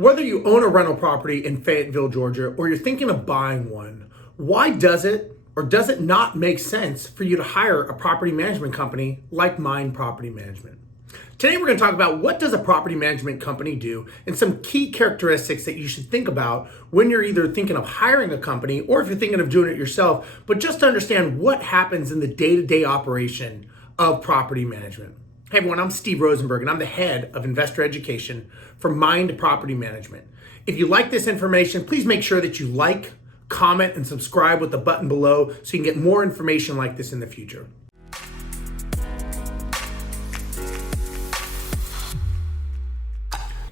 Whether you own a rental property in Fayetteville, Georgia, or you're thinking of buying one, why does it or does it not make sense for you to hire a property management company like Mynd Property Management? Today we're going to talk about what does a property management company do and some key characteristics that you should think about when you're either thinking of hiring a company or if you're thinking of doing it yourself, but just to understand what happens in the day-to-day operation of property management. Hey everyone, I'm Steve Rosenberg and I'm the head of investor education for Mynd Property Management. If you like this information, please make sure that you like, comment, and subscribe with the button below so you can get more information like this in the future.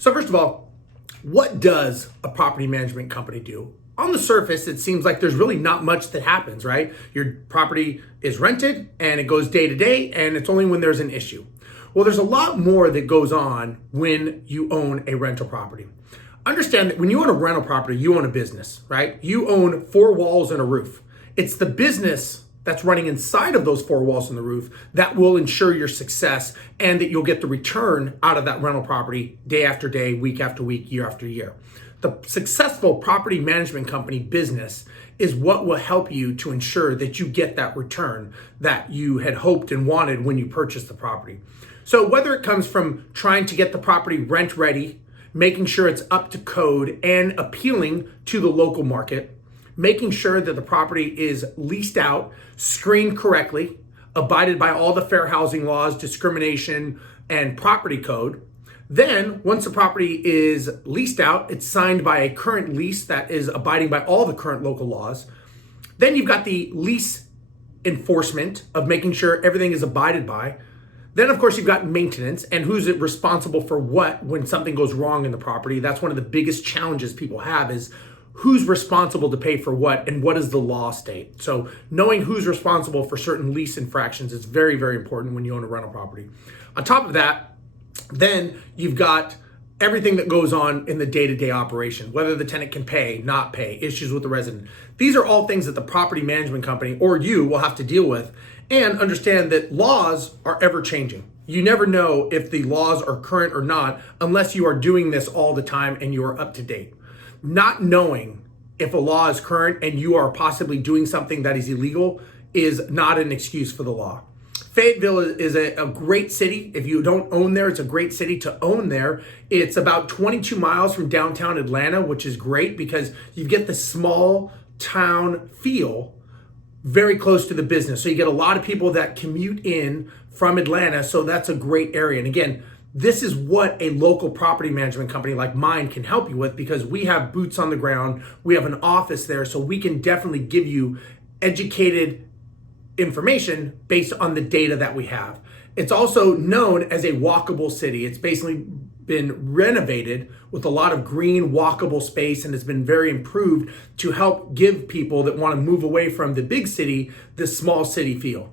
So first of all, what does a property management company do? On the surface, it seems like there's really not much that happens, right? Your property is rented and it goes day to day and it's only when there's an issue. Well, there's a lot more that goes on when you own a rental property. Understand that when you own a rental property, you own a business, right? You own four walls and a roof. It's the business that's running inside of those four walls and the roof that will ensure your success and that you'll get the return out of that rental property day after day, week after week, year after year. The successful property management company business is what will help you to ensure that you get that return that you had hoped and wanted when you purchased the property. So whether it comes from trying to get the property rent ready, making sure it's up to code and appealing to the local market, making sure that the property is leased out, screened correctly, abided by all the fair housing laws, discrimination, and property code. Then, once the property is leased out, it's signed by a current lease that is abiding by all the current local laws. Then you've got the lease enforcement of making sure everything is abided by. Then, of course, you've got maintenance and who's responsible for what when something goes wrong in the property. That's one of the biggest challenges people have is who's responsible to pay for what and what does the law state. So knowing who's responsible for certain lease infractions is very, very important when you own a rental property. On top of that, then you've got everything that goes on in the day-to-day operation, whether the tenant can pay, not pay, issues with the resident. These are all things that the property management company or you will have to deal with, and understand that laws are ever changing. You never know if the laws are current or not unless you are doing this all the time and you are up to date. Not knowing if a law is current and you are possibly doing something that is illegal is not an excuse for the law. Fayetteville is a great city. If you don't own there, it's a great city to own there. It's about 22 miles from downtown Atlanta, which is great because you get the small town feel very close to the business. So you get a lot of people that commute in from Atlanta. So that's a great area. And again, this is what a local property management company like Mynd can help you with because we have boots on the ground. We have an office there. So we can definitely give you educated information based on the data that we have. It's also known as a walkable city. It's basically been renovated with a lot of green walkable space and it's been very improved to help give people that want to move away from the big city this small city feel.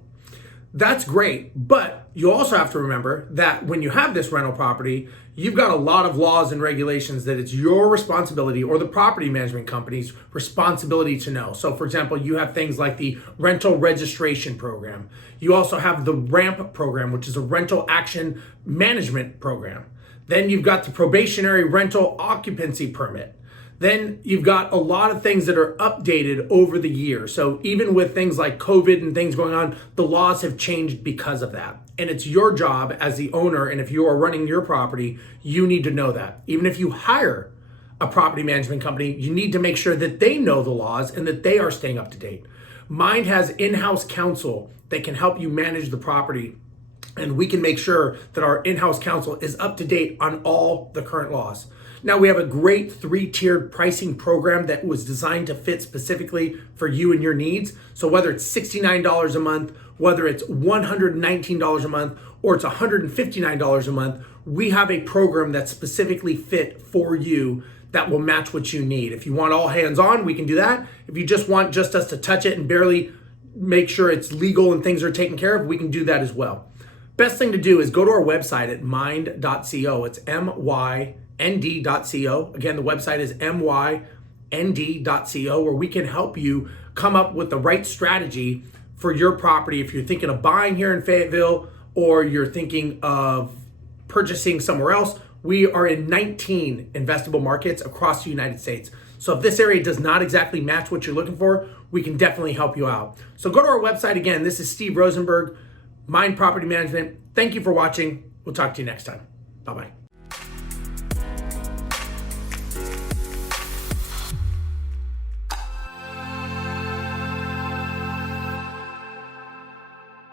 That's great, but you also have to remember that when you have this rental property, you've got a lot of laws and regulations that it's your responsibility or the property management company's responsibility to know. So for example, you have things like the rental registration program. You also have the RAMP program, which is a rental action management program. Then you've got the probationary rental occupancy permit. Then you've got a lot of things that are updated over the years. So even with things like COVID and things going on, the laws have changed because of that. And it's your job as the owner, and if you are running your property, you need to know that. Even if you hire a property management company, you need to make sure that they know the laws and that they are staying up to date. Mynd has in-house counsel that can help you manage the property, and we can make sure that our in-house counsel is up to date on all the current laws. Now we have a great 3-tiered pricing program that was designed to fit specifically for you and your needs. So whether it's $69 a month, whether it's $119 a month, or it's $159 a month, we have a program that's specifically fit for you that will match what you need. If you want all hands on, we can do that. If you just want just us to touch it and barely make sure it's legal and things are taken care of, we can do that as well. Best thing to do is go to our website at mynd.co. It's mynd.co. Again, the website is mynd.co, where we can help you come up with the right strategy for your property. If you're thinking of buying here in Fayetteville or you're thinking of purchasing somewhere else, We are in 19 investable markets across the United States. So if this area does not exactly match what you're looking for, we can definitely help you out. So go to our website. Again, this is Steve Rosenberg, Mynd Property Management. Thank you for watching. We'll talk to you next time. Bye-bye.